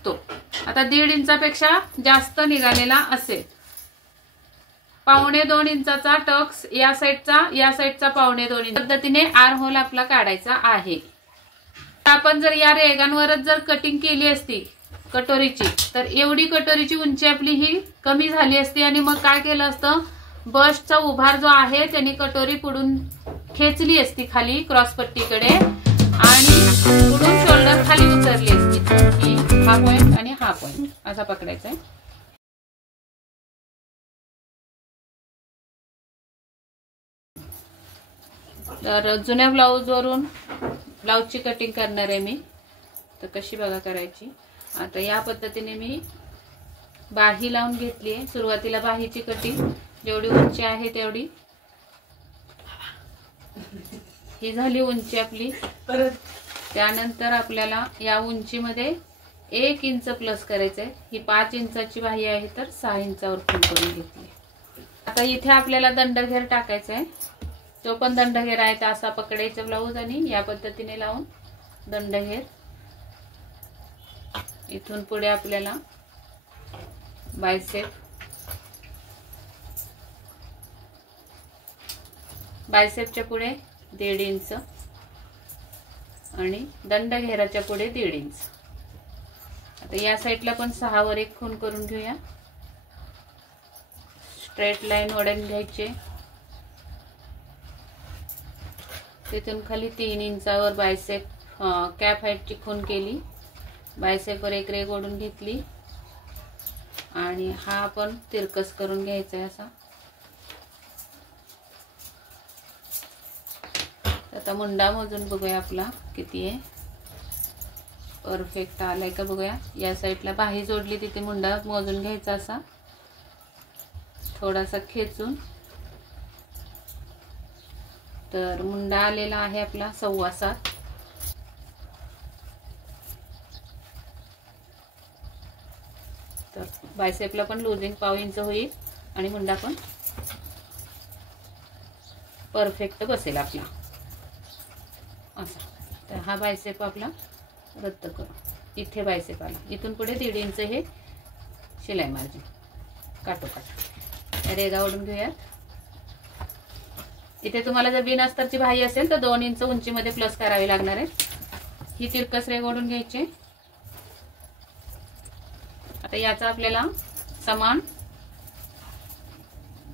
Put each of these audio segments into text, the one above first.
चुकतो। आता 1.5 इंचापेक्षा जास्त निघालेला असेल। 1.25 इंचाचा टक्स या साइडचा 1.25 इंच पद्धतीने आर्म होल आपला काढायचा आहे। आपण जर या रेगांवरच जर कटिंग केली असती कटोरीची तर एवढी कटोरीची उंची आपली ही कमी झाली असती आणि मग काय केलं असतं, बस्टचा उभार जो आहे त्याने कटोरी पुढून खेचली असती खाली क्रॉस पट्टीकडे आणि पुढून शोल्डर खाली उतरली असती। हा पॉइंट आणि हा पॉइंट असा पकडायचा आहे। तर जुन्या ब्लाऊजवरून ब्लाऊजची कटिंग करणार आहे मी, तर कशी बघा करायची। आता या पद्धतीने मी बाही लावून घेतली आहे। सुरुवातीला बाहीची कटिंग जेवढी उंची आहे तेवढी, ही झाली उंची आपली। त्यानंतर आपल्याला या उंचीमध्ये 1 इंच प्लस करायचंय। ही 5 इंचाची बाही आहे तर 6 इंचावर फोल्ड करून घेतली। आता इथे आपल्याला दंडघेर टाकायचा आहे। जो पण दंडघेर आहे तर असा पकडायचा ब्लाऊज आणि या पद्धतीने लावून दंडघेर। इथून पुढे आपल्याला बायसेपच्या पुढे 1.5 इंच आणि दंडघेराच्या पुढे 1.5 इंच। आता या साईडला पण 6 वर 1 खूण करून घेऊया। स्ट्रेट लाईन ओढून घ्यायचे। तिथून खाली 3 इंचावर बायसेप कॅप हाईटची खूण केली। बायसेपवर 1 रेघ ओढून घेतली आणि हा आपण तिरकस करून घ्यायचा आहे असा। आता मुंडा मोजून बघूया आपला किती आहे, परफेक्ट आलाय का बघूया। या साईडला बाही जोडली तिथे मुंडा मोजून घ्यायचा असा, थोडासा खेचून। तर मुंडा आलेला आहे आपला 7.25। तर बायसेपला पण लूजिंग 1/2 इंच होईल आणि मुंडा पण परफेक्ट बसेल आपला असा। तर हा बायसेप आपला रद्द करू। इथे बायसेप आला, इथून पुढे 1.5 इंच हे शिलाई मार्जिन काटोकाट रेगा ओढून घेऊयात। इथे तुम्हाला जर बिन अस्तरची बाही असेल तर 2 इंच उंचीमध्ये प्लस करावी लागणार आहे। ही तिरकस रेघ ओढून घ्यायची। आता याचा आपल्याला समान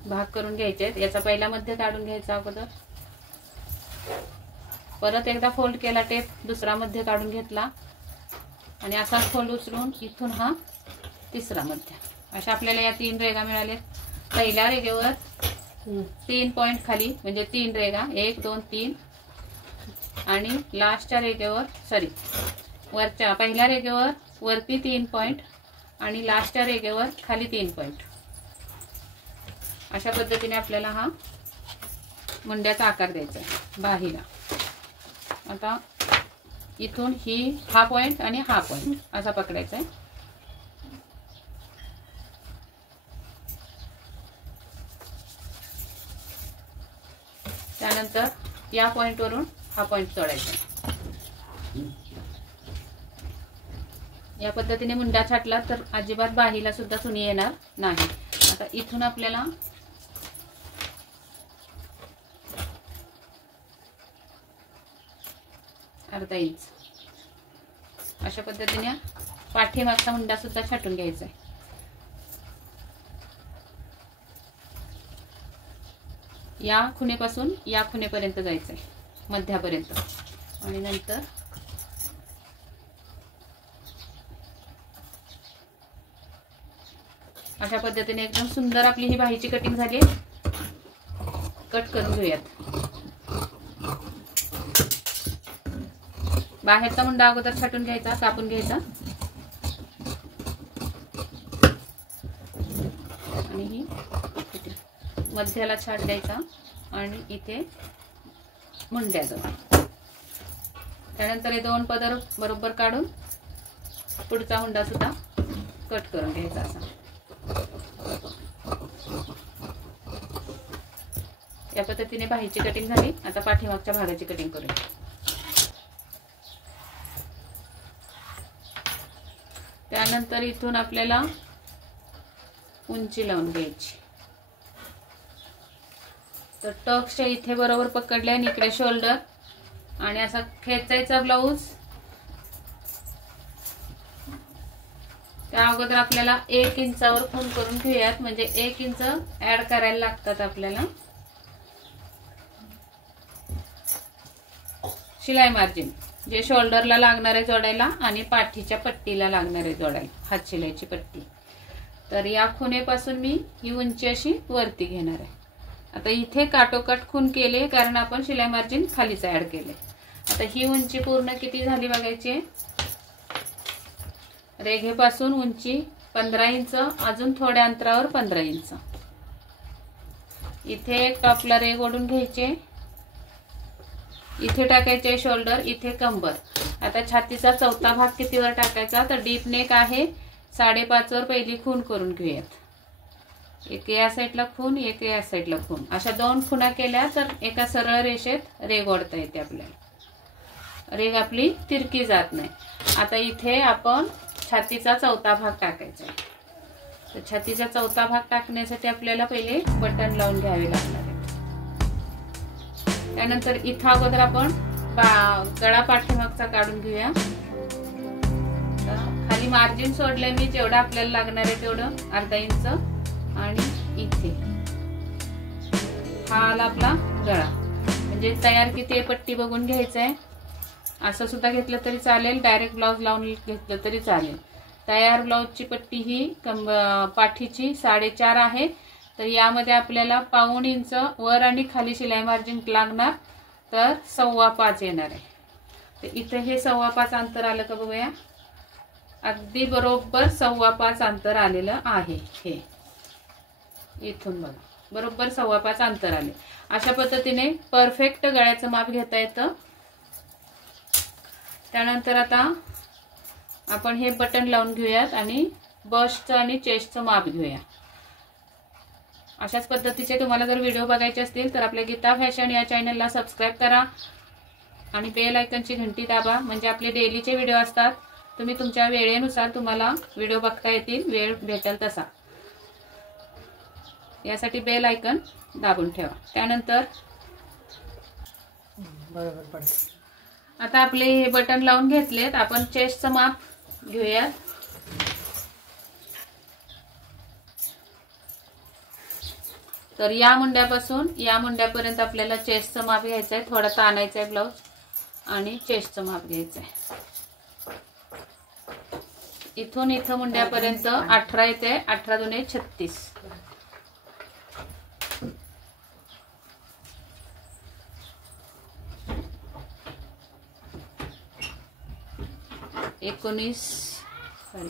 भाग करून घ्यायचे आहेत। याचा पहिला मध्य काढून घ्यायचा अगोदर, परत एकदा फोल्ड केला टेप, दुसरा मध्य काढून घेतला आणि असा फोल्ड उचलून इथून हा तिसरा मध्य। अशा आपल्याला या 3 रेघा मिळाल्या। पहिल्या रेघेवर 3 पॉइंट खाली म्हणजे 3 रेघा 1 2 3 आणि लास्टच्या रेघेवर वरच्या पहिल्या रेघेवर वरती 3 पॉइंट आणि लास्टच्या रेघेवर खाली 3 पॉइंट। अशा पद्धतीने आपल्याला हा मुंड्याचा आकार द्यायचा आहे बाहीला। आता इथून हा पॉइंट आणि हा पॉइंट असा पकडायचा आहे। त्यानंतर या पॉइंट वरून हा पॉइंट जोडायचा। या पद्धतीने मुंडा छाटला तर अजिबात बाहीला सुद्धा सुनी येणार नाही। आता इथून आपल्याला अर्धा इंच अशा पद्धतीने पाठीमागचा मुंडा सुद्धा छाटून घ्यायचा आहे। या खुणेपासून या खुणेपर्यंत जायचं आहे, मध्यापर्यंत, आणि नंतर अशा पद्धतीने एकदम सुंदर आपली ही बाहीची कटिंग झाली। कट करून घेऊयात। बाहेरचा मुंडा अगोदर छाटून घ्यायचा, कापून घ्यायचा आणि ही मध्याला छाट द्यायचा आणि इथे मुंड्याजवळ। त्यानंतर हे 2 पदर बरोबर काढून पुढचा मुंडा सुद्धा कट करून घ्यायचा असा। या पद्धतीने बाहीची कटिंग झाली। आता पाठीमागच्या भागाची कटिंग करूया। त्यानंतर इथून आपल्याला उंची लावून घ्यायची. तर टक्सच्या इथे बरोबर पकडले आणि इकडे शोल्डर आणि असा खेचायचा ब्लाऊज. त्या अगोदर आपल्याला 1 इंचावर खूण करून घेऊयात, म्हणजे 1 इंच ऍड करायला लागतात आपल्याला. शिलाई मार्जिन जे शोल्डरला लागणारे जोडायला आणि पाठीच्या पट्टीला लागणारे जोडायला, हात शिलाईची पट्टी. तर या खुणेपासून मी ही उंची अशी वरती घेणार आहे. आता इथे काटोकाट खूण केले कारण आपण शिलाई मार्जिन खालीच ऍड केले. आता ही उंची पूर्ण किती झाली बघायची. रेघेपासून उंची 15 इंच, अजून थोड्या अंतरावर 15 इंच. इथे एक टॉपला रेघ ओढून घ्यायचे, इथे टाकायचे शोल्डर, इथे कंबर. आता छातीचा चौथा भाग कितीवर टाकायचा, तर डीप नेक आहे 5.5 वर पहिली खूण करून घेऊयात. एक या साईडला खूण, एक या साईडला खूण, अशा 2 खुणा केल्या तर एका सरळ रेषेत रेघ ओढता येते आपल्याला. रेघ आपली तिरकी जात नाही. आता इथे आपण छातीचा चौथा भाग टाकायचा. तर छातीचा चौथा भाग टाकण्यासाठी आपल्याला पहिले बटन लावून घ्यावे लागणार आहे. त्यानंतर इथं अगोदर आपण गळा पाठीमागचा काढून घेऊया. खाली मार्जिन सोडलंय मी, जेवढं आपल्याला लागणार आहे तेवढं अर्धा इंच. आणि इथे हा आला आपला गळा, म्हणजे तयार किती पट्टी बघून घ्यायचं आहे. असं सुद्धा घेतलं तरी चालेल, डायरेक्ट ब्लाउज लावून घेतलं तरी चालेल. तयार ब्लाउजची पट्टी ही पाठीची 4.5 आहे. तर यामध्ये आपल्याला पाऊण इंच वर आणि खाली शिलाई मार्जिन लागणार, तर 5.25 येणार आहे. तर इथे हे 5.25 अंतर आलं का बघूया. अगदी बरोबर 5.25 अंतर आलेलं आहे. हे इथून बघा बरोबर 5.25 अंतर आले. अशा पद्धतीने परफेक्ट गळ्याचं माप घेता येतं. त्यानंतर आता आपण हे बटन लावून घेऊयात आणि बस्टचं आणि चेस्टचं माप घेऊया. अशाच पद्धतीचे तुम्हाला जर व्हिडिओ बघायचे असतील तर आपल्या गीता फॅशन या चॅनलला सबस्क्राईब करा आणि बेल आयकॉनची घंटी दाबा, म्हणजे आपले डेलीचे व्हिडिओ असतात. तुम्ही तुमच्या वेळेनुसार तुम्हाला व्हिडिओ बघता येतील, वेळ भेटेल तसा. यासाठी बेल आयकॉन दाबून ठेवा. त्यानंतर बरोबर आता आपले हे बटन लावून घेतलेत. आपण चेस्टचं माप घेऊयात. तर या मुंड्यापासून या मुंड्यापर्यंत आपल्याला चेस्टचं माप घ्यायचं आहे. थोडा ताणायचा आहे ब्लाउज आणि चेस्टचं माप घ्यायचं आहे. इथून इथं मुंड्यापर्यंत 18 येते. 18 दुने 36. सॉरी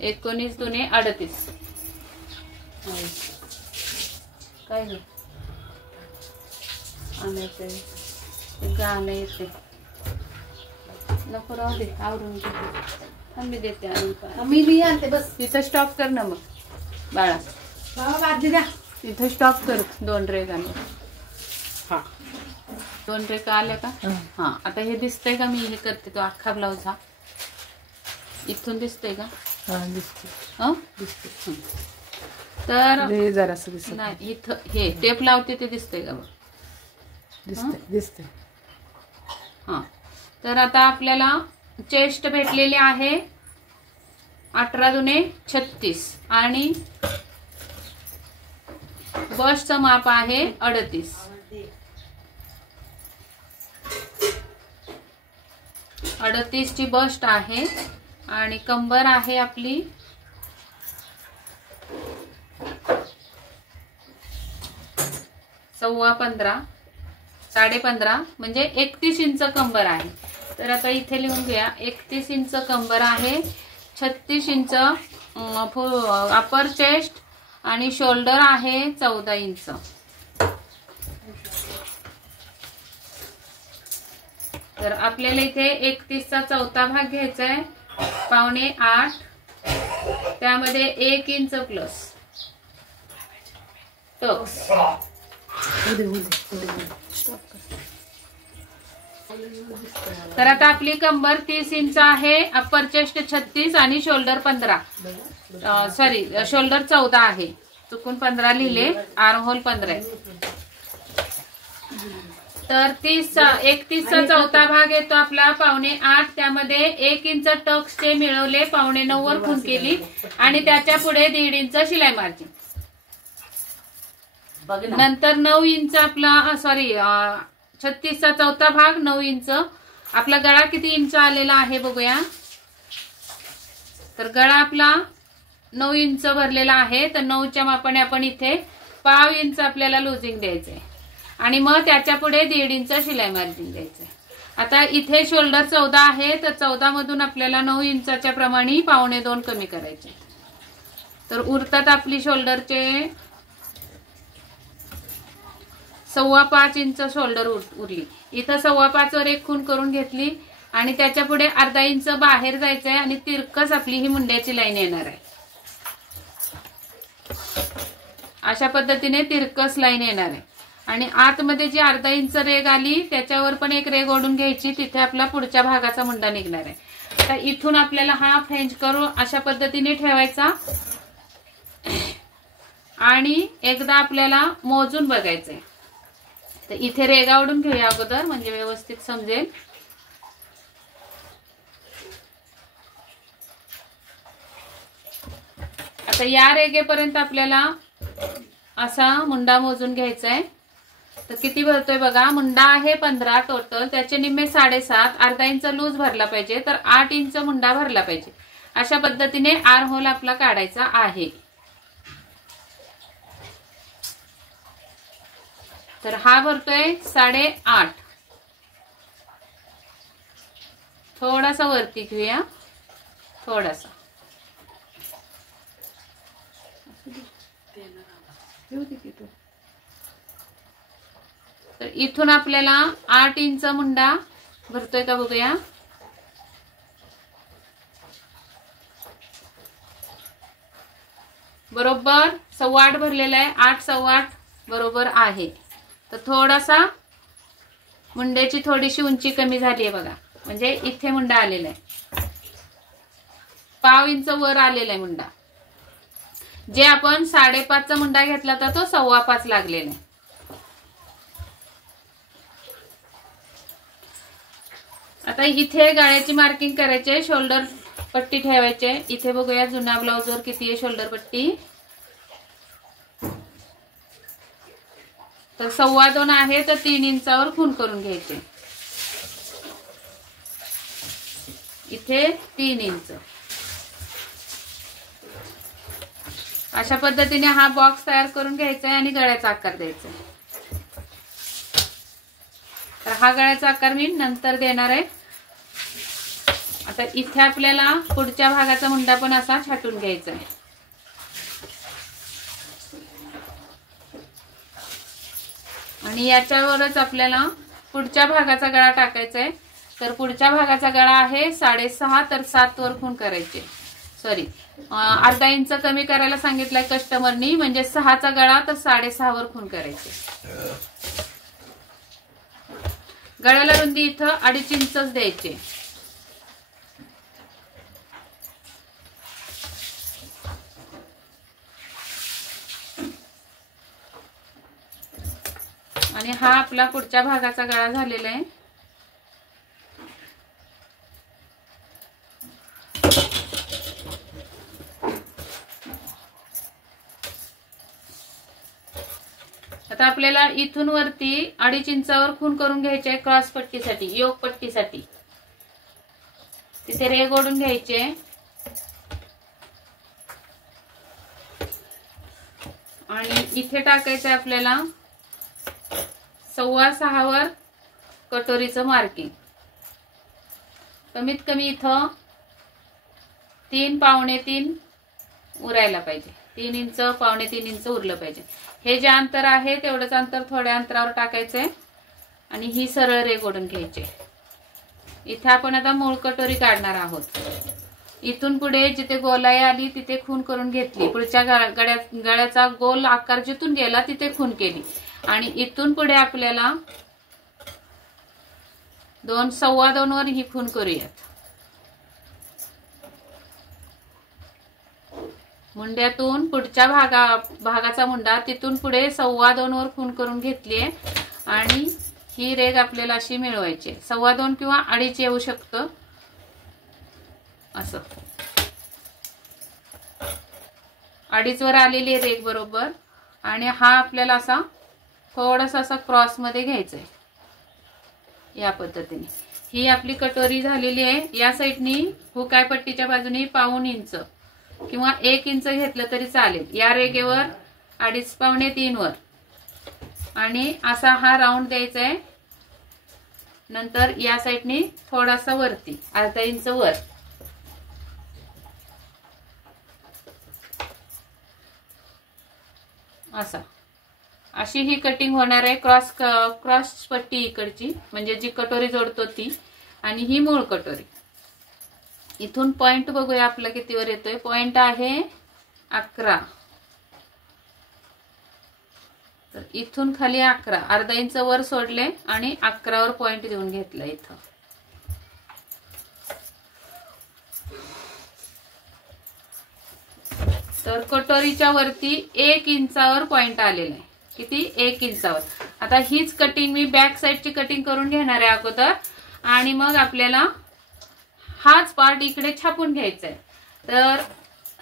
19 दुने 38. काय ग आणायचं गाणं येते, नको राहू दे, आवरून घेते. मी देते आणून. मी आणते बस. तिथं स्टॉप कर ना मग बाळा. बाबा बादली द्या. तिथं स्टॉप कर. 2 रेघ आले. हा 2 रेघा आल्या का. हा आता हे दिसतंय का. मी हे करते तो अख्खा ब्लाउज हा इथून दिसतंय का. दिसते. तर जरासं दिसत नाही, इथं हे टेप लावते ते दिसतंय का बघ. दिसते. हा तर आता आपल्याला चेस्ट भेटलेली आहे 18 दुने 36 आणि बस्टचं माप आहे 38. 38 ची बस्ट आहे आणि कंबर आहे आपली 15.25 15.5 म्हणजे 31 इंच कंबर आहे. तर आता इथे लिहून घ्या. 31 इंच कंबर आहे, 36 इंच अपर चेस्ट आणि शोल्डर आहे 14 इंच. तर आपल्याला इथे 31 चा चौथा भाग घ्यायचा आहे 7.25. त्यामध्ये 1 इंच प्लस टक्स तर आता आपली कंबर 30 इंच आहे, अप्पर चेस्ट 36 आणि शोल्डर 15, सॉरी शोल्डर 14 आहे, चुकून 15 लिहिले, आर्म होल 15 आहे. तर 31चा चौथा भाग येतो आपला 7.25. त्यामध्ये 1 इंच टक्सचे मिळवले, 8.25 वर खून केली आणि त्याच्या पुढे 1.5 इंच शिलाई मार्जिन. नंतर 9 इंच आपला सॉरी 36चा चौथा भाग 9 इंच. आपला गळा किती इंच आलेला आहे बघूया. तर गळा आपला 9 इंच भरलेला आहे. तर 9च्या मापाने आपण इथे 1/2 इंच आपल्याला लुजिंग द्यायचंय आणि मग त्याच्या पुढे 1.5 इंच शिलाई मार्जिन द्यायचंय. आता इथे शोल्डर 14 आहे, तर 14 मधून आपल्याला 9 इंचाच्या प्रमाणे 2.25 कमी करायचे. तर उरतात आपली शोल्डरचे 5.25 इंच शोल्डर उरली. इथं 5.25 वर एक खून करून घेतली आणि त्याच्या पुढे अर्धा इंच बाहेर जायचंय आणि तिरकस आपली ही मुंड्याची लाईन येणार आहे. अशा पद्धतीने तिरकस लाईन येणार आहे आणि आतमध्ये जी अर्धा इंच रेग आली त्याच्यावर पण एक रेग ओढून घ्यायची. तिथे आपला पुढच्या भागाचा मुंडा निघणार आहे. तर इथून आपल्याला हा फ्रेंच करू अशा पद्धतीने ठेवायचा आणि एकदा आपल्याला मोजून बघायचंय. तर इथे रेगा ओढून घेऊया अगोदर, म्हणजे व्यवस्थित समजेल. आता या रेगेपर्यंत आपल्याला असा मुंडा मोजून घ्यायचा आहे. तर किती भरतोय बघा. मुंडा आहे 15 टोटल, त्याचे निम्मे 7.5, अर्धा इंच लूज भरला पाहिजे, तर 8 इंच मुंडा भरला पाहिजे. अशा पद्धतीने आर्म होल आपला काढायचा आहे. तर हा भरतोय 8.5. थोडासा वरती घेऊया, थोडासा. तर इथून आपल्याला 8 इंच मुंडा भरतोय का बघूया. बरोबर 8.25 भरलेला आहे. 8 8.25 बरोबर आहे. तर थोडासा मुंड्याची थोडीशी उंची कमी झाली आहे बघा, म्हणजे इथे मुंडा आलेला आहे. 1/2 इंच वर आलेला आहे मुंडा. जे आपण 5.5चा मुंडा घेतला होता तो 5.25 लागलेला आहे. आता इथे गळ्याची मार्किंग करायचे, शोल्डर पट्टी ठेवायचे. इथे बघूया जुन्या ब्लाउजवर किती आहे शोल्डर पट्टी. तर 2.25 आहे, तर 3 इंचावर खून करून घ्यायचे. इथे 3 इंच. अशा पद्धतीने हा बॉक्स तयार करून घ्यायचा आहे आणि गळ्याचा आकार द्यायचा आहे. तर हा गळ्याचा आकार मी नंतर देणार आहे. आता इथे आपल्याला पुढच्या भागाचा मुंडा पण असा छाटून घ्यायचा आहे. आणि याच्यावरच आपल्याला पुढच्या भागाचा गळा टाकायचा आहे. तर पुढच्या भागाचा गळा आहे 6.5, तर 7 वर खून करायचे. सॉरी, अर्धा इंच कमी करायला सांगितलंय कस्टमरनी, म्हणजे 6चा गळा तर 6.5 वर खून करायचे. गळ्याला रुंदी इथं 2.5 इंचच द्यायचे. आणि हा आपला पुढच्या भागाचा गळा झालेला आहे. आता आपल्याला इथून वरती 2.5 इंचावर खून करून घ्यायचे आहे क्रॉस पट्टीसाठी, योग पट्टीसाठी. तिथे रेग ओढून घ्यायचे आणि इथे टाकायचं आपल्याला 6.25 वर कटोरीचं मार्किंग. कमीत कमी इथं 3 पावणे 3 उरायला पाहिजे. 3 इंच पावणे 3 इंच उरलं पाहिजे. हे जे अंतर आहे तेवढंच अंतर थोड्या अंतरावर टाकायचंय आणि ही सरळ रेग ओढून घ्यायची. इथे आपण आता मूळ कटोरी काढणार आहोत. इथून पुढे जिथे गोलाई आली तिथे खून करून घेतली. पुढच्या गळ्याचा गोल आकार जिथून गेला तिथे खून केली आणि इथून पुढे आपल्याला 2 2.25 वर ही खून करूयात. मुंड्यातून पुढच्या भागाचा मुंडा तिथून पुढे 2.25 वर खून करून घेतलीये आणि ही रेघ आपल्याला अशी मिळवायची. 2.25 किंवा 2.5 येऊ शकतं असं. 2.5 वर आलेली रेघ बरोबर. आणि हा आपल्याला असा थोडासा असा क्रॉस मध्ये घ्यायचा आहे या पद्धतीने. ही आपली कटोरी झालेली आहे. या साईडनी हुकाय पट्टीच्या बाजूने 1.5 इंच किंवा 1 इंच घेतलं तरी चालेल. या रेघेवर 2.5 पावणे 3 वर आणि असा हा राऊंड द्यायचा आहे. नंतर या साईडनी थोडासा वरती 1/2 इंच वर. अशी ही कटिंग होणार आहे. क्रॉस पट्टी इकडची म्हणजे जी कटोरी जोडतो ती आणि ही मूळ कटोरी. इथून पॉइंट बघूया आपला कितीवर येतोय. पॉइंट आहे 11. तर इथून खाली 11 1/2 इंच वर सोडले आणि 11 वर पॉइंट देऊन घेतला इथं. तर कटोरीच्या वरती 1 इंचावर पॉइंट आलेला आहे. किती? 1 इंचावर. आता हीच कटिंग मी बॅक साईडची कटिंग करून घेणार आहे अगोदर आणि मग आपल्याला हाच पार्ट इकडे छापून घ्यायचा आहे. तर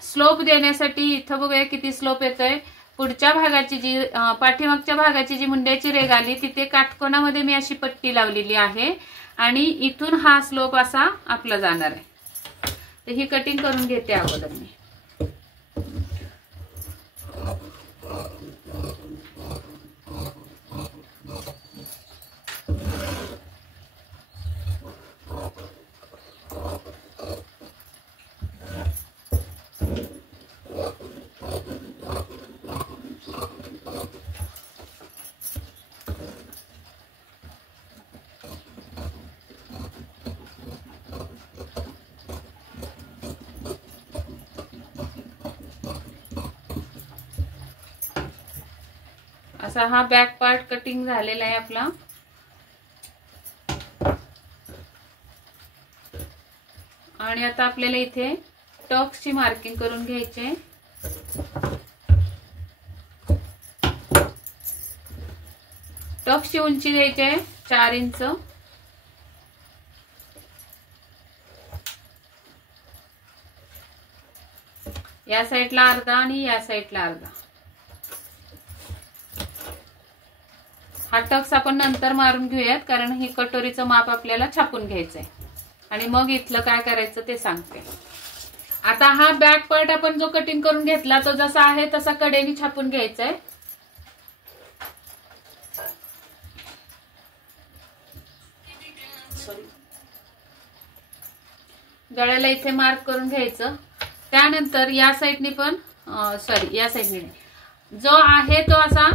स्लोप देण्यासाठी इथं बघूया किती स्लोप येतोय. पुढच्या भागाची जी पाठीमागच्या भागाची जी मुंड्याची रेघ आली तिथे काटकोनामध्ये मी अशी पट्टी लावलेली आहे आणि इथून हा स्लोप असा आपला जाणार आहे. तर ही कटिंग करून घेते अगोदर मी. असा हा बॅक पार्ट कटिंग झालेला आहे आपला. आणि आता आपल्याला इथे टक्सची मार्किंग करून घ्यायचे. टक्सची उंची द्यायची आहे 4 इंच. या साईडला अर्धा आणि या साईडला अर्धा. हा टक्स आपण नंतर मारून घेऊयात कारण ही कटोरीचं माप आपल्याला छापून घ्यायचंय आणि मग इथलं काय करायचं ते सांगते. आता हा बॅक पार्ट आपण जो कटिंग करून घेतला तो जसा आहे तसा कडेने छापून घ्यायचा आहे. गळ्याला इथे मार्क करून घ्यायचं. त्यानंतर या साईडने पण या साईडने जो आहे तो असा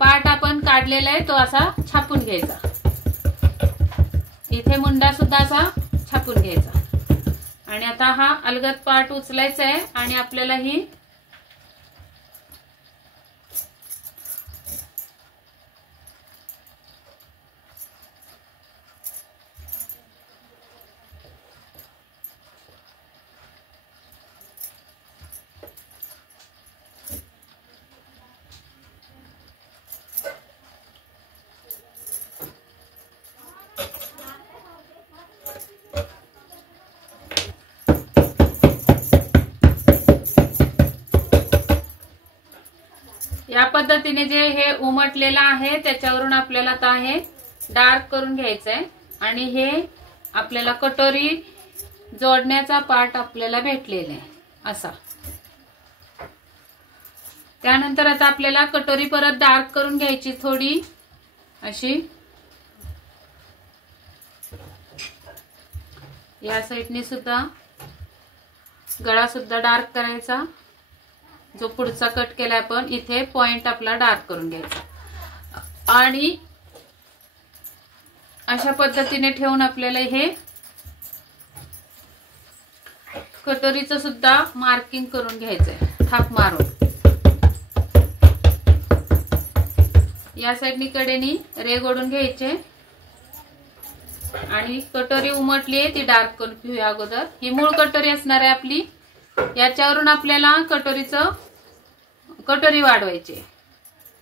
पार्ट आपण काढलेला आहे तो असा छापून घ्यायचा. इथे मुंडा सुद्धा असा छापून घ्यायचा. आणि आता हा अलगद पार्ट उचलायचा आहे आणि आपल्याला ही या पद्धतीने जे हे उमटलेलं आहे त्याच्यावरून आपल्याला आता हे डार्क करून घ्यायचंय आणि हे आपल्याला कटोरी जोडण्याचा पार्ट आपल्याला भेटलेला आहे असा. त्यानंतर आता आपल्याला कटोरी परत डार्क करून घ्यायची थोडी अशी. या साईडने सुद्धा गळा सुद्धा डार्क करायचा. जो पुढचा कट केला आपण इथे पॉइंट आपला डार्क करून घ्यायचा आणि अशा पद्धतीने ठेवून आपल्याला हे कटोरीचं सुद्धा मार्किंग करून घ्यायचंय थाप मारून. या साईडनी कडेनी रेघ ओढून घ्यायचे आणि कटोरी उमटली ती डार्क करून घेऊया अगोदर. ही मूळ कटोरी असणार आहे आपली. याच्यावरून आपल्याला कटोरी वाढवायची.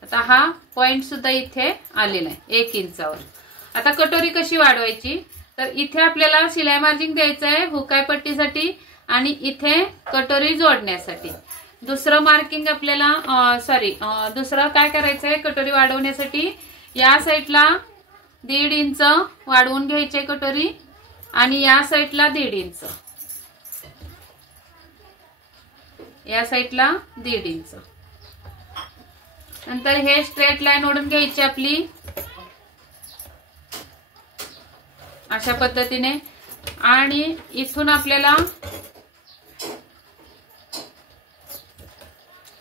आता हा पॉइंट सुद्धा इथे आलेला आहे 1 इंचावर. आता कटोरी कशी वाढवायची तर इथे आपल्याला शिलाई मार्जिंग द्यायचं आहे हुकाई पट्टीसाठी आणि इथे कटोरी जोडण्यासाठी. दुसरं मार्किंग आपल्याला दुसरं काय करायचंय कटोरी वाढवण्यासाठी या साईडला 1.5 इंच वाढवून घ्यायचे कटोरी आणि या साईडला 1.5 इंच, या साईडला 1.5 इंच. नंतर हे स्ट्रेट लाईन ओढून घ्यायची आपली अशा पद्धतीने आणि इथून आपल्याला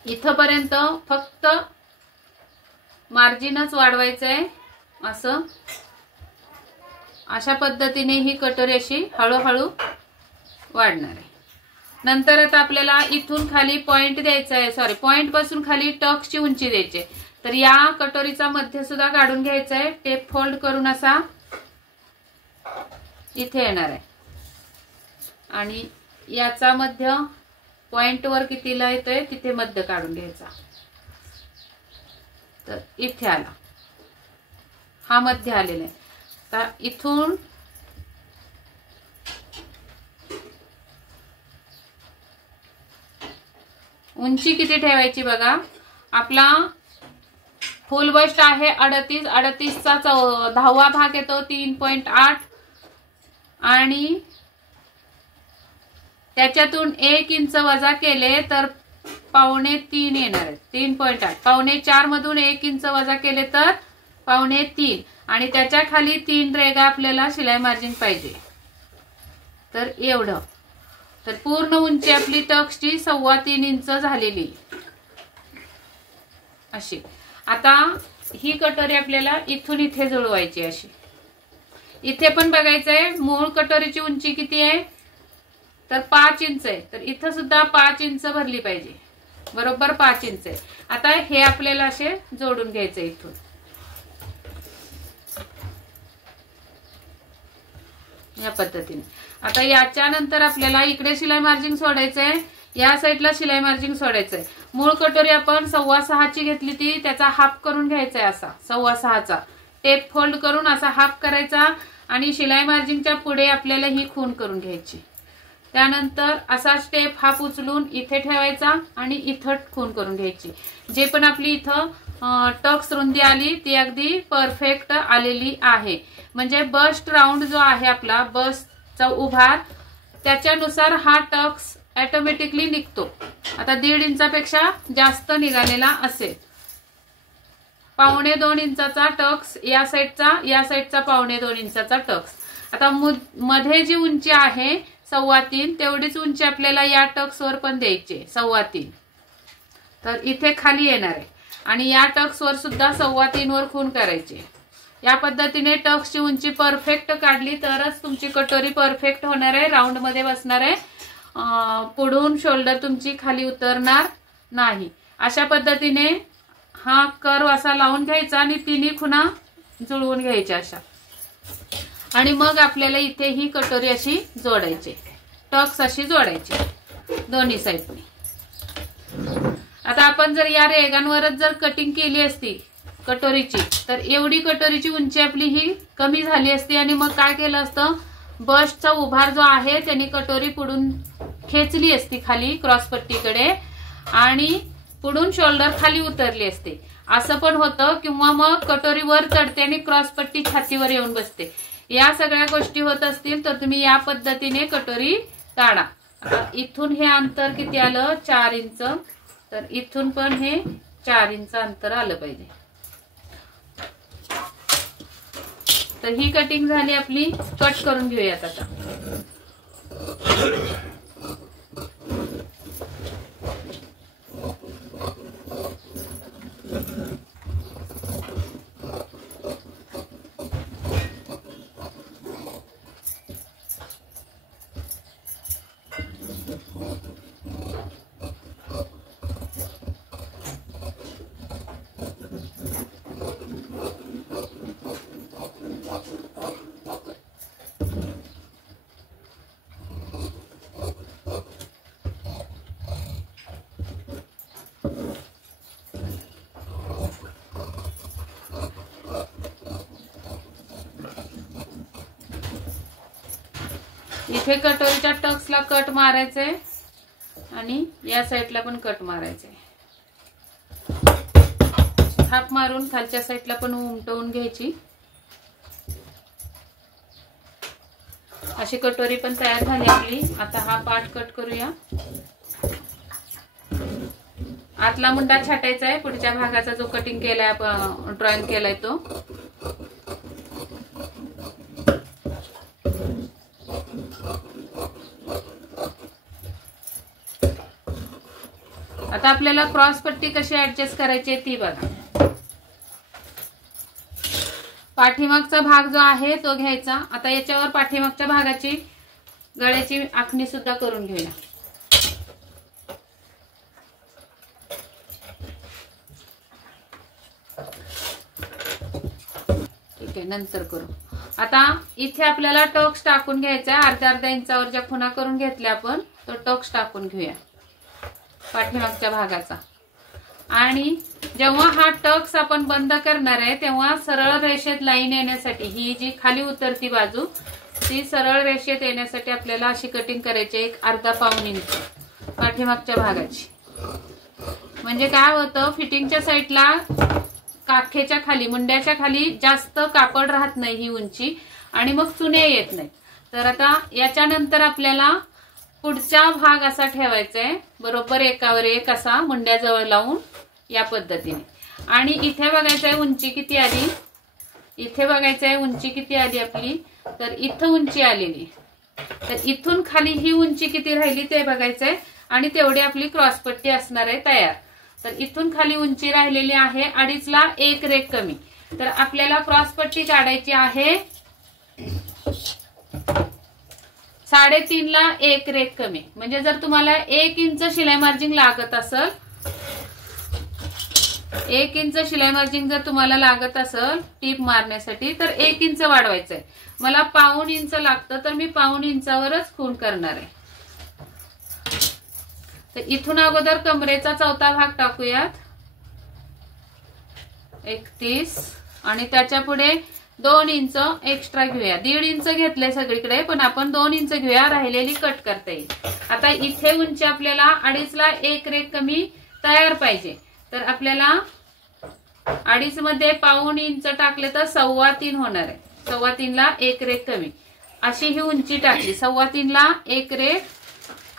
इथपर्यंत फक्त मार्जिनच वाढवायचं आहे. असं अशा पद्धतीने ही कटोरी अशी हळूहळू वाढणार आहे. नंतर आता आपल्याला इथून खाली पॉइंट द्यायचा आहे, पॉइंट पासून खाली टक्सची उंची द्यायची. तर या कटोरीचा मध्य सुद्धा काढून घ्यायचा आहे. टेप फोल्ड करून असा इथे येणार आहे आणि याचा मध्य पॉइंट वर कितीला येतोय तिथे मध्य काढून घ्यायचा. तर इथे आला, हा मध्य आलेला आहे. तर इथून उंची किती ठेवायची बघा. आपला फुल बस्ट आहे 38चा 10वा भाग येतो 3.8 आणि त्याच्यातून 1 इंच वजा केले तर 2.5 येणार आहे. 3.8 2.4 मधून 1 इंच वजा केले तर 2.5 आणि त्याच्या खाली 3 रेगा आपल्याला शिलाई मार्जिन पाहिजे. तर एवढं. तर पूर्ण उंची आपली टक्सची 3.25 इंच झालेली अशी. आता ही कटोरी आपल्याला इथून इथे जुळवायची अशी. इथे पण बघायचंय मूळ कटोरीची उंची किती आहे तर 5 इंच आहे. तर इथं सुद्धा 5 इंच भरली पाहिजे, बरोबर 5 इंच आहे. आता हे आपल्याला असे जोडून घ्यायचे इथून या पद्धतीने. आता याच्यानंतर आपल्याला इकडे शिलाई मार्जिन सोडायचंय, या साईडला शिलाई मार्जिन सोडायचंय. मूळ कटोरी आपण 6.25ची घेतली ती त्याचा हाफ करून घ्यायचा आहे असा 6.6चा. टेप फोल्ड करून असा हाफ करायचा आणि शिलाई मार्जिनच्या पुढे आपल्याला ही खून करून घ्यायची. त्यानंतर असा स्टेप हाफ उचलून इथे ठेवायचा आणि इथं खून करून घ्यायची. जे पण आपली इथं टक्स रुंदी आली ती अगदी परफेक्ट आलेली आहे. म्हणजे बस्ट राऊंड जो आहे आपला बस्टचा उभार त्याच्यानुसार हा टक्स ऑटोमॅटिकली निघतो. आता 1.5 इंचापेक्षा जास्त निघालेला असेल, 2.25 इंचाचा टक्स या साईडचा 2.25 इंचाचा टक्स. आता मध्ये जी उंची आहे 3.25 तेवढीच उंची आपल्याला या टक्सवर पण द्यायची 3.25. तर इथे खाली येणार आहे आणि या टक्सवर सुद्धा 3.25 वर खून करायची. या पद्धतीने टक्सची उंची परफेक्ट काढली तरच तुमची कटोरी परफेक्ट होणार आहे, राऊंड मध्ये बसणार आहे. पुढून शोल्डर तुमची खाली उतरणार नाही. अशा पद्धतीने हा कर्व असा लावून घ्यायचा आणि तिन्ही खुणा जुळवून घ्यायच्या अशा. आणि मग आपल्याला इथे ही कटोरी अशी जोडायची, टक्स अशी जोडायची दोन्ही साईडने. आता आपण जर या रेगांवरच जर कटिंग केली असती कटोरीची तर एवढी कटोरीची उंची आपली ही कमी झाली असती आणि मग काय केलं असतं बस्टचा उभार जो आहे त्याने कटोरी पुढून खेचली असती खाली क्रॉसपट्टीकडे आणि पुढून शोल्डर खाली उतरली असते. असं पण होतं किंवा मग कटोरी वर चढते आणि क्रॉसपट्टी छातीवर येऊन बसते. या सगळ्या गोष्टी होत असतील तर तुम्ही या पद्धतीने कटोरी काढा. इथून हे अंतर किती आलं 4 इंच. तर इथून पण हे 4 इंच अंतर आलं पाहिजे. तर ही कटिंग झाली आपली. कट करून घेऊयात आता. इथे कटोरीच्या टक्सला कट मारायचंय आणि या साईडला पण कट मारायचंय. थाप मारून खालच्या साईडला पण उमटवून घ्यायची. अशी कटोरी पण तयार झाली आपली. आता हा पार्ट कट करूया. आतला मुंडा छाटायचा आहे. पुढच्या भागाचा जो कटिंग केलाय आपण ड्रॉइंग केलाय तो. आता आपल्याला क्रॉस पट्टी कशी ऍडजस्ट करायची ती बघा. पाठीमागचा भाग जो आहे तो घ्यायचा. आता याच्यावर पाठीमागच्या भागाची गळ्याची आखणी सुद्धा करून घेऊया. ठीक आहे, नंतर करू. आता इथे आपल्याला टक्स टाकून घ्यायचा आहे. अर्ध्या इंचावर ज्या खुणा करून घेतल्या आपण तो टक्स टाकून घेऊया पाठीमागच्या भागाचा. आणि जेव्हा हा टक्स आपण बंद करणार आहे तेव्हा सरळ रेषेत लाईन येण्यासाठी ही जी खाली उतरती बाजू ती सरळ रेषेत येण्यासाठी आपल्याला अशी कटिंग करायची. एक अर्धा पाऊण इंच पाठीमागच्या भागाची. म्हणजे काय होतं, फिटिंगच्या साईडला काखेच्या खाली मुंड्याच्या खाली जास्त कापड राहत नाही ही उंची आणि मग चुने येत नाही. तर आता याच्यानंतर आपल्याला पुढचा भाग असा ठेवायचा आहे बरोबर एकावर एक असा मुंड्याजवळ लावून या पद्धतीने. आणि इथे बघायचंय उंची किती आली. इथे बघायचंय उंची किती आली आपली. तर इथं उंची आलेली. तर इथून खाली ही उंची किती राहिली ते बघायचंय आणि तेवढी आपली क्रॉसपट्टी असणार आहे तयार. तर इथून खाली उंची राहिलेली आहे 2.5 ला 1 रेघ कमी. तर आपल्याला क्रॉसपट्टी काढायची आहे 3.5 ला 1 रेघ कमी. म्हणजे जर तुम्हाला 1 इंच शिलाई मार्जिन लागत असेल 1 इंच शिलाई मार्जिन जर तुम्हाला लागत असेल टीप मारण्यासाठी तर 1 इंच वाढवायचंय. मला पाऊण इंच लागतं तर मी पाऊण इंचावरच खूण करणार आहे. तर इथून अगोदर कमरेचा चौथा भाग टाकूयात 31 आणि त्याच्या पुढे 2 इंच एक्स्ट्रा घेऊया. 1.5 इंच घेतलंय सगळीकडे पण आपण 2 इंच घेऊया, राहिलेली कट करता येईल. आता इथे उंची आपल्याला 2.5 ला 1 रेघ कमी तयार पाहिजे. तर आपल्याला 2.5 मध्ये पाऊण इंच टाकले तर 3.25 होणार आहे. 3.25 ला 1 रेघ कमी अशी ही उंची टाकली. 3.25 ला 1 रेघ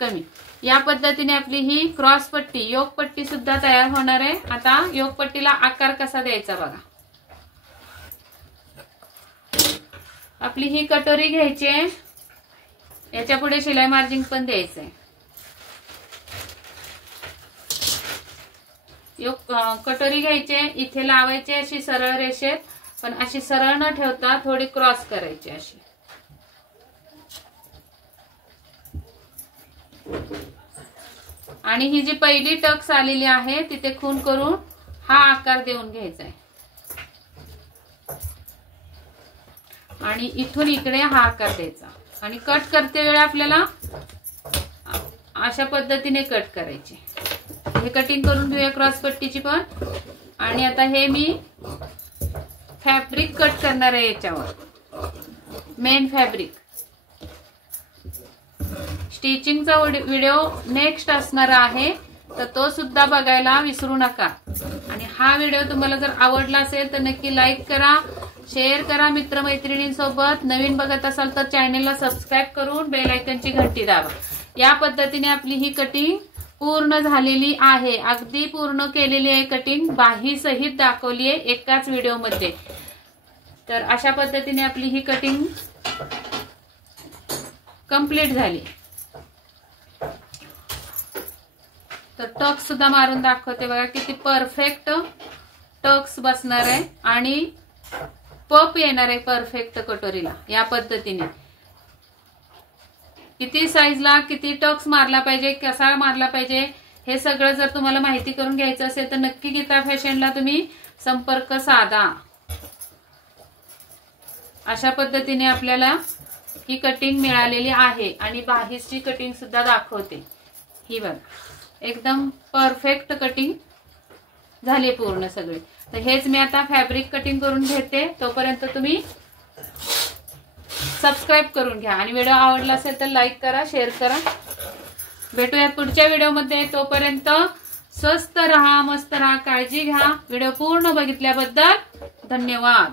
कमी. या पद्धतीने आपली ही क्रॉस पट्टी योगपट्टी सुद्धा तयार होणार आहे. आता योगपट्टीला आकार कसा द्यायचा बघा. आपली ही कटोरी घ्यायची आहे. याच्या पुढे शिलाई मार्जिन पण द्यायचंय. कटोरी घ्यायची इथे लावायची अशी सरळ रेषेत पण अशी सरळ न ठेवता थोडी क्रॉस करायची अशी. आणि ही जी पहिली टक्स आलेली आहे तिथे खून करून हा आकार देऊन घ्यायचा आहे. आणि इथून इकडे हा आकार द्यायचा. आणि कट करते वेळी आपल्याला अशा पद्धतीने कट करायचे. हे कटिंग करून घेऊया क्रॉस पट्टीची पण. आणि आता हे मी फॅब्रिक कट करणार आहे याच्यावर मेन फॅब्रिक. स्टिचिंगचा व्हिडिओ नेक्स्ट असणार आहे तर तो सुद्धा बघायला विसरू नका. आणि हा व्हिडिओ तुम्हाला जर आवडला असेल तर नक्की लाईक करा, शेअर करा मित्रमैत्रिणींसोबत. नवीन बघत असाल तर चॅनेलला सबस्क्राईब करून बेल आयकॉनची घंटी दाबा. या पद्धतीने आपली ही कटिंग पूर्ण झालेली आहे. अगदी पूर्ण केलेली आहे कटिंग. बाही सहित दाखवली आहे एकाच व्हिडिओमध्ये. तर अशा पद्धतीने आपली ही कटिंग कंप्लीट झाली. तर टक्स सुद्धा मारून दाखवते बघा किती परफेक्ट टक्स बसणार आहे आणि पप येणार आहे परफेक्ट कटोरीला. या पद्धतीने किती साईजला किती टक्स मारला पाहिजे, कसा मारला पाहिजे हे सगळं जर तुम्हाला माहिती करून घ्यायचं असेल तर नक्की गीता फॅशनला तुम्ही संपर्क साधा. अशा पद्धतीने आपल्याला ही कटिंग मिळालेली आहे. आणि बाहीची कटिंग सुद्धा दाखवते. ही बघा एकदम परफेक्ट कटिंग झाली पूर्ण सगळे. तर हेच मी आता फॅब्रिक कटिंग करून घेते. तोपर्यंत तुम्ही सबस्क्राईब करून घ्या आणि व्हिडिओ आवडला असेल तर लाईक करा, शेअर करा. भेटूयात पुढच्या व्हिडिओमध्ये. तोपर्यंत स्वस्त रहा, मस्त रहा, काळजी घ्या. व्हिडिओ पूर्ण बघितल्याबद्दल धन्यवाद.